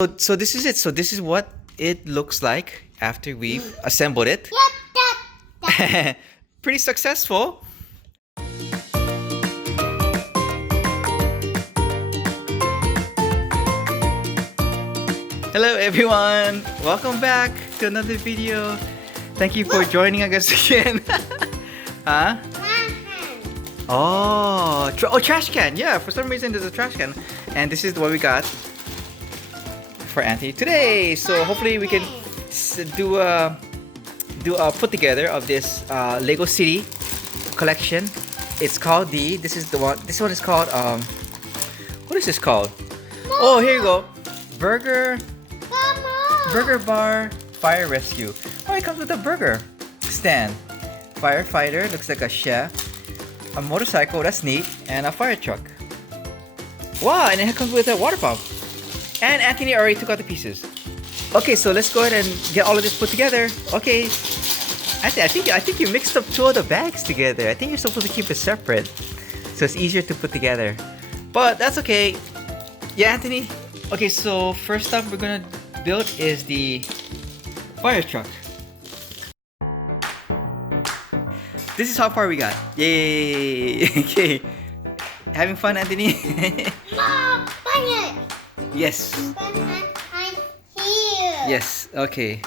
So this is it. So this is what it looks like after we've assembled it. Pretty successful. Hello everyone. Welcome back to another video. Thank you for joining us again. Huh? Oh, trash can. Yeah, for some reason there's a trash can. And this is what we got for Auntie today. So hopefully we can do a put together of this Lego City collection. It's called this one is called what is this called? Oh, here you go. Burger Bar Fire Rescue. Oh, it comes with a burger stand. Firefighter, looks like a chef. A motorcycle, that's neat. And a fire truck. Wow, and it comes with a water pump. And Anthony already took out the pieces. Okay, so let's go ahead and get all of this put together. Okay. I think you mixed up two of the bags together. I think you're supposed to keep it separate, so it's easier to put together. But that's okay. Yeah, Anthony? Okay, so first up we're gonna build is the fire truck. This is how far we got. Yay! Okay. Having fun, Anthony? Mom, fire! Yes. I'm here. Yes, okay.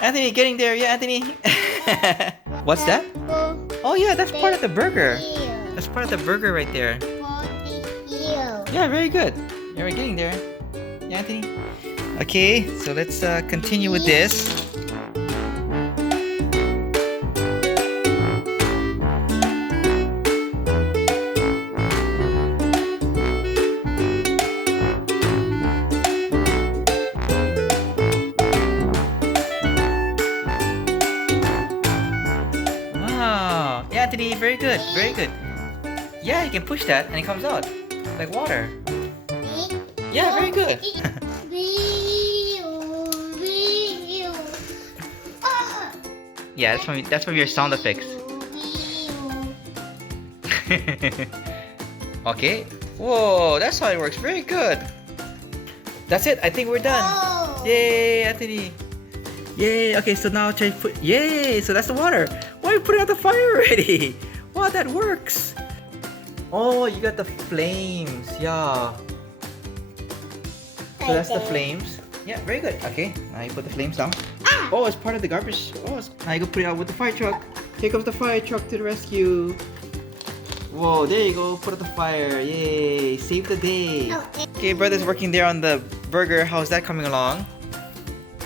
Anthony, getting there. Yeah, Anthony. What's that? Oh yeah, that's part of the burger. That's part of the burger right there. Yeah, very good. Yeah, we're getting there. Yeah, Anthony. Okay, so let's continue with this. Wow. Yeah, Anthony, very good. Very good. Yeah, you can push that and it comes out like water. Yeah, very good. Yeah, that's from your sound effects. Okay. Whoa, that's how it works. Very good. That's it. I think we're done. Yay, Anthony. Yay. Okay, so now try to put. Yay. So that's the water. Why you put out the fire already? Wow, that works. Oh, you got the flames. Yeah. So that's the flames. Yeah, very good. Okay, now you put the flames down. Oh, it's part of the garbage. Oh, now you go put it out with the fire truck. Here comes the fire truck to the rescue. Whoa, there you go. Put out the fire. Yay, save the day. Okay, brother's working there on the burger. How's that coming along?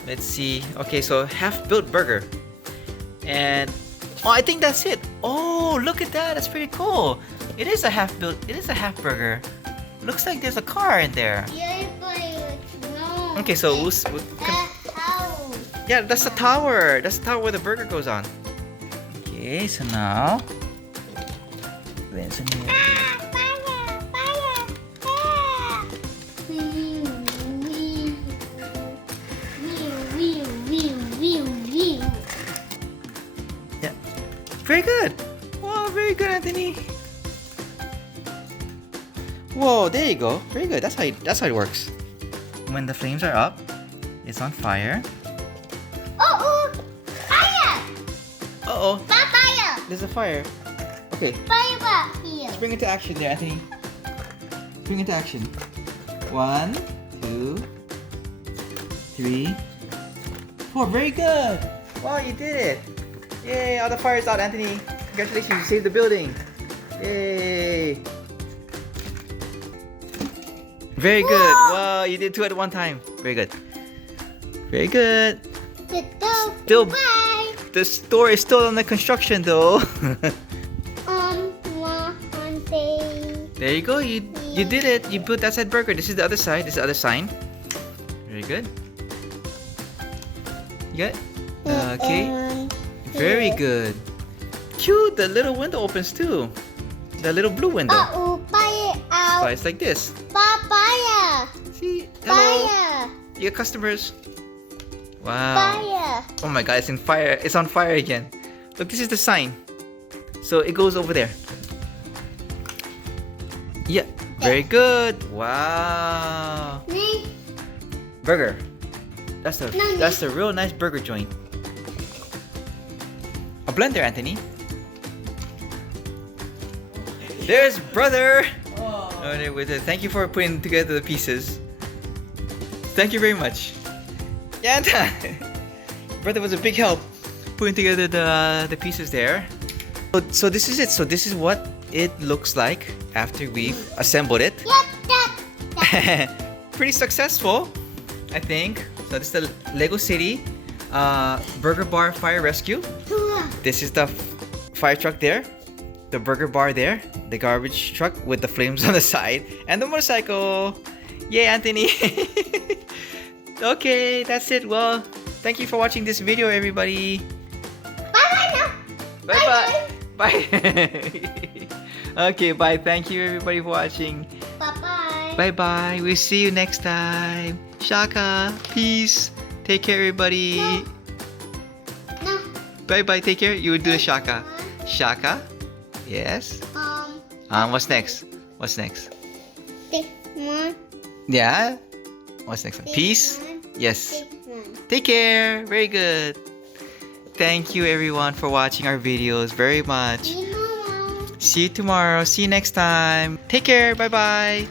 Let's see. Okay, so half-built burger. And oh, I think that's it. Oh, look at that. That's pretty cool. It is a half-built. It is a half burger. Looks like there's a car in there. Okay, so yeah, that's the tower. That's the tower where the burger goes on. Okay, so now let's yeah, very good. Wow, very good, Anthony. Whoa, there you go. Very good. That's how it works. When the flames are up, it's on fire. Fire! Uh-oh. Fire! There's a fire. Okay. Fire back here. Let's bring it to action there, Anthony. Bring it to action. 1, 2, 3, 4. Very good. Wow, you did it. Yay, all the fire's out, Anthony. Congratulations, you saved the building. Yay. Very good. Wow, you did 2 at one time. Very good. Very good. Still, Bye. the store is still under construction though. One day. There you go. You did it. You built that side burger. This is the other side. This is the other sign. Very good. You got it? Okay. Very good. Cute. The little window opens too. The little blue window. Papaya out. But it's like this. Papaya. See? Hello. Papaya. You got customers. Wow. Papaya. Oh my god, it's in fire. It's on fire again. Look, this is the sign. So it goes over there. Yeah. Very good. Wow. Burger. That's the real nice burger joint. A blender, Anthony. There's brother. Oh, there with it. Thank you for putting together the pieces. Thank you very much. Yeah, brother was a big help putting together the pieces there. So this is it. So this is what it looks like after we've assembled it. Pretty successful, I think. So this is the Lego City Burger Bar Fire Rescue. This is the fire truck there, the burger bar there, the garbage truck with the flames on the side, and the motorcycle. Yay, Anthony! Okay, that's it. Well, thank you for watching this video, everybody. Bye now. Bye. Bye. Okay, bye. Thank you, everybody, for watching. Bye. Bye bye. We'll see you next time. Shaka. Peace. Take care, everybody. No. Bye bye. Take care. You would do the Shaka. Shaka. Yes. What's next? What's next? This one. Yeah. What's next? Peace. Yes. This one. Take care. Very good. Thank you, everyone, for watching our videos very much. See you tomorrow. See you tomorrow. See you next time. Take care. Bye bye.